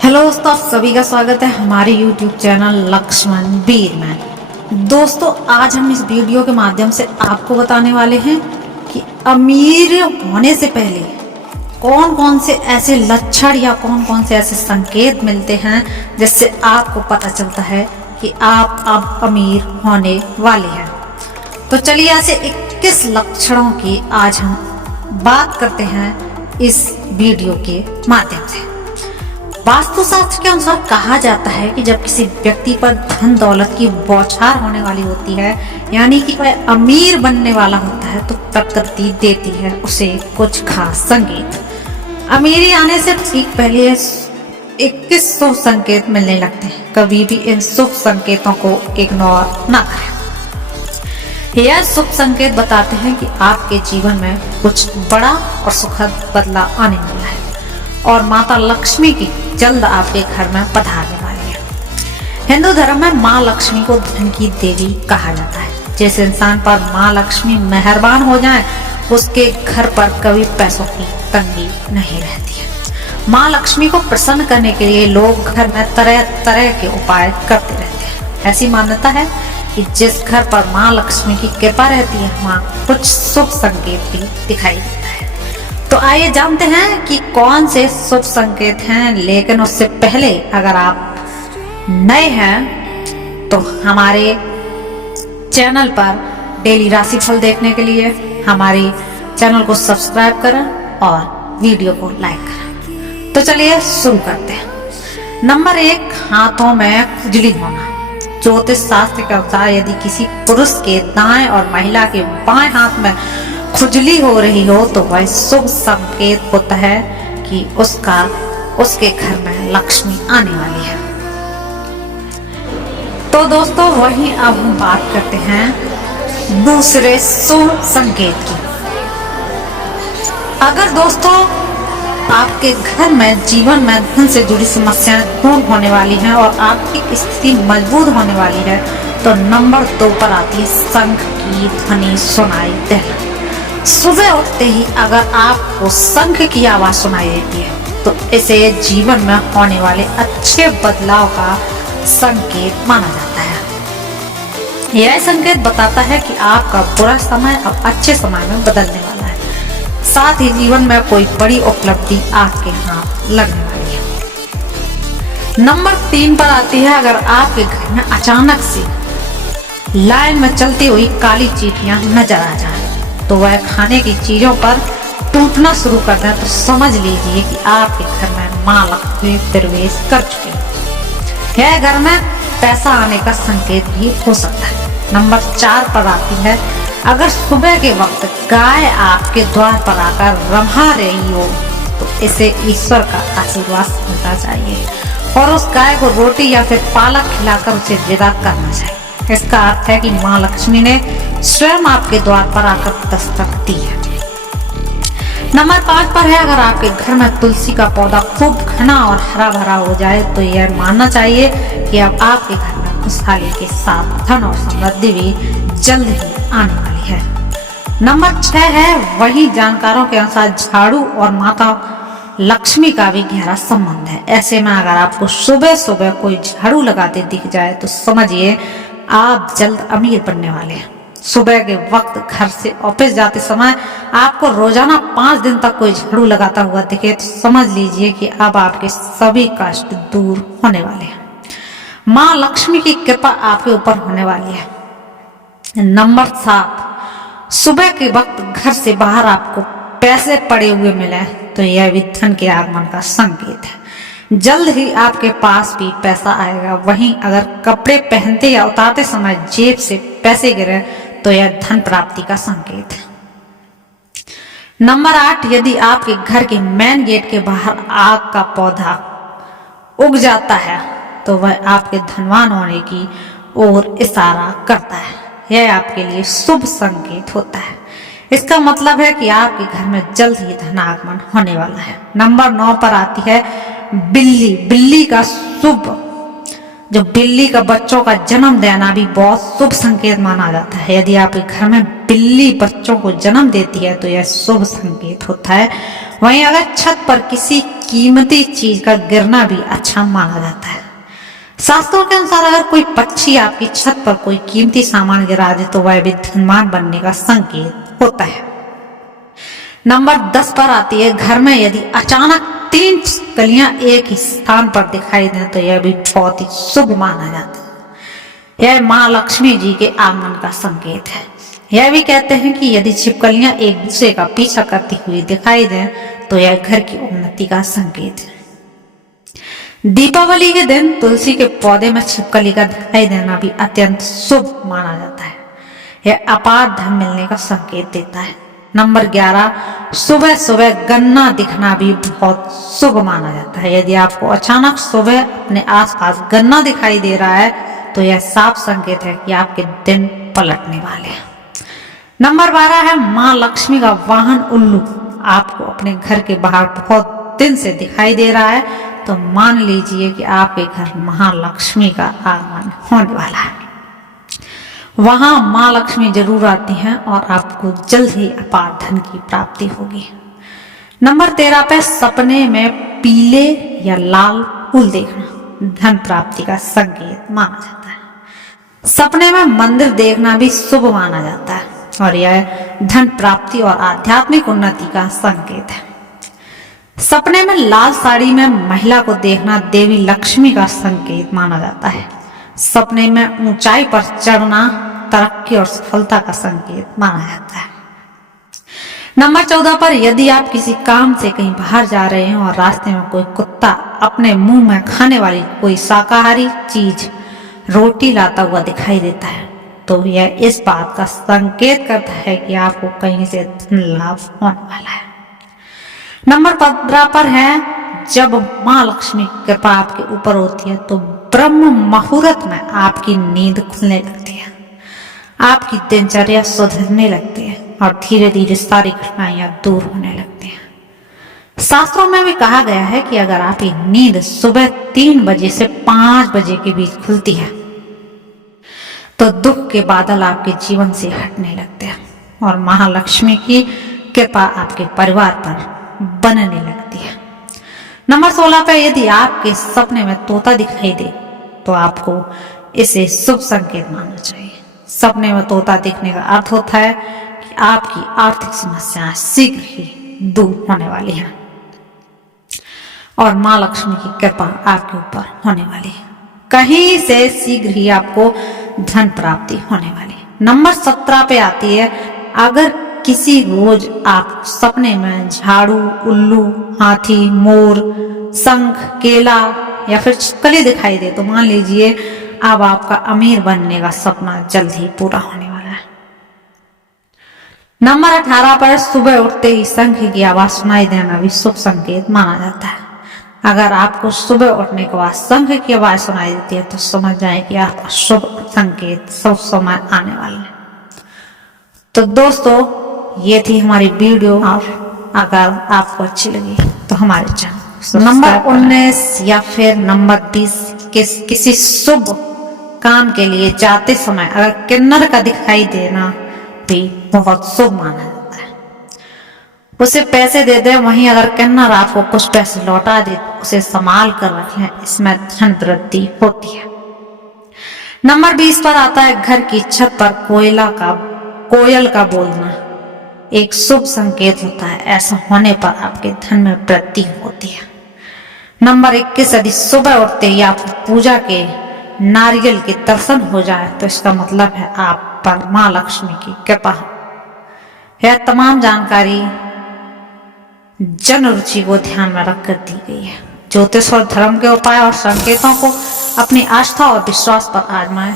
Hello दोस्तों, आप सभी का स्वागत है हमारे YouTube चैनल लक्ष्मण वीर में। दोस्तों, आज हम इस वीडियो के माध्यम से आपको बताने वाले हैं कि अमीर होने से पहले कौन कौन से ऐसे लक्षण या कौन कौन से ऐसे संकेत मिलते हैं जिससे आपको पता चलता है कि आप अब अमीर होने वाले हैं। तो चलिए ऐसे 21 लक्षणों की आज हम बात करते हैं इस वीडियो के माध्यम से। वास्तुशास्त्र के अनुसार कहा जाता है कि जब किसी व्यक्ति पर धन दौलत की बौछार होने वाली होती है, यानी कि वह अमीर बनने वाला होता है, तो प्रकृति देती है उसे कुछ खास संकेत। अमीरी आने से ठीक पहले 21 शुभ संकेत मिलने लगते हैं। कभी भी इन शुभ संकेतों को इग्नोर ना करें। यह शुभ संकेत बताते हैं कि आपके जीवन में कुछ बड़ा और सुखद बदलाव आने वाला है और माता लक्ष्मी की जल्द आपके घर में पधारने वाली है। हिंदू धर्म में माँ लक्ष्मी को धन की देवी कहा जाता है। जिस इंसान पर माँ लक्ष्मी मेहरबान हो जाए, उसके घर पर कभी पैसों की तंगी नहीं रहती है। माँ लक्ष्मी को प्रसन्न करने के लिए लोग घर में तरह तरह के उपाय करते रहते हैं। ऐसी मान्यता है कि जिस घर पर माँ लक्ष्मी की कृपा रहती है, वहाँ कुछ शुभ संकेत भी दिखाई देता है। तो आइए जानते हैं कि कौन से शुभ संकेत हैं। लेकिन उससे पहले अगर आप नए हैं तो हमारे चैनल पर डेली राशिफल देखने के लिए हमारे चैनल को सब्सक्राइब करें और वीडियो को लाइक करें। तो चलिए शुरू करते हैं। नंबर 1, हाथों में खुजली होना। ज्योतिष शास्त्र के अनुसार यदि किसी पुरुष के दाएं और महिला के बाएं हाथ में खुजली हो रही हो तो वह शुभ संकेत होता है कि उसके घर में लक्ष्मी आने वाली है। तो दोस्तों, वहीं अब हम बात करते हैं दूसरे शुभ संकेत की। अगर दोस्तों आपके घर में जीवन में धन से जुड़ी समस्याएं दूर होने वाली हैं और आपकी स्थिति मजबूत होने वाली है, तो नंबर 2 पर आती है शंख की ध्वनि सुनाई देना। सुबह उठते ही अगर आपको शंख की आवाज सुनाई देती है तो इसे जीवन में होने वाले अच्छे बदलाव का संकेत माना जाता है। यह संकेत बताता है कि आपका बुरा समय अब अच्छे समय में बदलने वाला है। साथ ही जीवन में कोई बड़ी उपलब्धि आपके हाथ लगने वाली है। नंबर 3 पर आती है अगर आपके घर में अचानक से लाइन में चलती हुई काली चींटियां नजर आ जाए, तो वह खाने की चीजों पर टूटना शुरू कर दें, तो समझ लीजिए कि आपके घर में माँ लक्ष्मी प्रवेश कर चुके हैं। यह घर में पैसा आने का संकेत भी हो सकता है। नंबर 4 पर आती है अगर सुबह के वक्त गाय आपके द्वार पर आकर रम्हा रही हो, तो इसे ईश्वर का आशीर्वाद मिलना चाहिए और उस गाय को रोटी या फिर पालक खिलाकर उसे विदा करना चाहिए। इसका अर्थ है कि माँ लक्ष्मी ने स्वयं आपके द्वार पर आकर दस्तक दी है। नंबर 5 पर है अगर आपके घर में तुलसी का पौधा खूब घना और हरा भरा हो जाए, तो यह मानना चाहिए कि अब आपके घर में खुशहाली के साथ धन और समृद्धि भी जल्द ही आने वाली है। नंबर 6 है वही जानकारों के अनुसार झाड़ू और माता लक्ष्मी का भी गहरा संबंध है। ऐसे में अगर आपको सुबह सुबह कोई झाड़ू लगाते दिख जाए तो समझिए आप जल्द अमीर बनने वाले हैं। सुबह के वक्त घर से ऑफिस जाते समय आपको रोजाना 5 दिन तक कोई झाड़ू लगाता हुआ दिखे, तो समझ लीजिए कि अब आपके सभी कष्ट दूर होने वाले हैं। माँ लक्ष्मी की कृपा आपके ऊपर होने वाली है। नंबर 7, सुबह के वक्त घर से बाहर आपको पैसे पड़े हुए मिले तो यह भी धन के आगमन का संकेत है। जल्द ही आपके पास भी पैसा आएगा। वहीं अगर कपड़े पहनते या उतारते समय जेब से पैसे गिरे तो यह धन प्राप्ति का संकेत है। नंबर 8, यदि आपके घर के मेन गेट के बाहर आग का पौधा उग जाता है तो वह आपके धनवान होने की ओर इशारा करता है। यह आपके लिए शुभ संकेत होता है। इसका मतलब है कि आपके घर में जल्द ही धनागमन होने वाला है। नंबर 9 पर आती है बिल्ली। बिल्ली का शुभ जो बिल्ली का बच्चों का जन्म देना भी बहुत शुभ संकेत माना जाता है। यदि आपके घर में बिल्ली बच्चों को जन्म देती है तो यह शुभ संकेत होता है। वहीं अगर छत पर किसी कीमती चीज का गिरना भी अच्छा माना जाता है। शास्त्रों के अनुसार अगर कोई पक्षी आपकी छत पर कोई कीमती सामान गिरा दे तो वह भी धनवान बनने का संकेत होता है। नंबर 10 पर आती है, घर में यदि अचानक 3 कलियां एक ही स्थान पर दिखाई दें तो यह भी बहुत ही शुभ माना जाता है। यह माँ लक्ष्मी जी के आगमन का संकेत है। यह भी कहते हैं कि यदि छिपकलियां एक दूसरे का पीछा करती हुई दिखाई दें तो यह घर की उन्नति का संकेत है। दीपावली के दिन तुलसी के पौधे में छिपकली का दिखाई देना भी अत्यंत शुभ माना जाता है। यह अपार धन मिलने का संकेत देता है। नंबर 11, सुबह सुबह गन्ना दिखना भी बहुत शुभ माना जाता है। यदि आपको अचानक सुबह अपने आसपास गन्ना दिखाई दे रहा है तो यह साफ संकेत है कि आपके दिन पलटने वाले हैं। नंबर 12 है, माँ लक्ष्मी का वाहन उल्लू आपको अपने घर के बाहर बहुत दिन से दिखाई दे रहा है तो मान लीजिए कि आपके घर महालक्ष्मी का आगमन होने वाला है। वहां माँ लक्ष्मी जरूर आती हैं और आपको जल्द ही अपार धन की प्राप्ति होगी। नंबर 13 पे, सपने में पीले या लाल फूल देखना धन प्राप्ति का संकेत माना जाता है। सपने में मंदिर देखना भी शुभ माना जाता है और यह धन प्राप्ति और आध्यात्मिक उन्नति का संकेत है। सपने में लाल साड़ी में महिला को देखना देवी लक्ष्मी का संकेत माना जाता है। सपने में ऊंचाई पर चढ़ना तरक्की और सफलता का संकेत माना जाता है। नंबर 14 पर, यदि आप किसी काम से कहीं बाहर जा रहे हैं और रास्ते में कोई कुत्ता अपने मुंह में खाने वाली कोई शाकाहारी चीज रोटी लाता हुआ दिखाई देता है तो यह इस बात का संकेत करता है कि आपको कहीं से धन लाभ होने वाला है। नंबर 15 पर है, जब माँ लक्ष्मी की कृपा आपके ऊपर होती है तो ब्रह्म मुहूर्त में आपकी नींद खुलने लगती है, आपकी दिनचर्या सुधरने लगती है और धीरे धीरे सारी कठिनाइयां दूर होने लगती हैं। शास्त्रों में भी कहा गया है कि अगर आपकी नींद सुबह 3 बजे से 5 बजे के बीच खुलती है तो दुख के बादल आपके जीवन से हटने लगते हैं और महालक्ष्मी की कृपा आपके परिवार पर बनने लगती है। नंबर 16 पे, यदि आपके सपने में तोता दिखाई दे तो आपको इसे शुभ संकेत मानना चाहिए। सपने में तोता दिखने का अर्थ होता है कि आपकी आर्थिक समस्याएं शीघ्र ही दूर होने वाली हैं और माँ लक्ष्मी की कृपा आपके ऊपर होने वाली है। कहीं से शीघ्र ही आपको धन प्राप्ति होने वाली है। नंबर 17 पे आती है, अगर किसी रोज आप सपने में झाड़ू, उल्लू, हाथी, मोर, शंख, केला या फिर छिपकली दिखाई दे तो मान लीजिए अब आपका अमीर बनने का सपना जल्द ही पूरा होने वाला है। नंबर 18 पर, सुबह उठते ही शंख की आवाज सुनाई देना भी शुभ संकेत माना जाता है। अगर आपको सुबह उठने के बाद शंख की आवाज सुनाई देती है तो समझ जाए कि आपका शुभ संकेत शुभ समय आने वाला है। तो दोस्तों, ये थी हमारी वीडियो और अगर आपको अच्छी लगी तो हमारे चैनल नंबर 19 या फिर नंबर 20 किसी शुभ काम के लिए जाते समय अगर किन्नर का दिखाई देना भी बहुत शुभ माना जाता है। उसे पैसे दे दे, वहीं अगर किन्नर आपको कुछ पैसे लौटा दे तो उसे संभाल कर रखें, इसमें धन वृद्धि होती है। नंबर 20 पर आता है, घर की छत पर कोयल का बोलना एक शुभ संकेत होता है। ऐसा होने पर आपके धन में वृद्धि होती है। नंबर 21, यदि सुबह उठते ही आपको पूजा के नारियल के दर्शन हो जाए तो इसका मतलब है आप पर माँ लक्ष्मी की कृपा। यह तमाम जानकारी जन रुचि को ध्यान में रखकर दी गई है। ज्योतिष और धर्म के उपाय और संकेतों को अपनी आस्था और विश्वास पर आजमाएं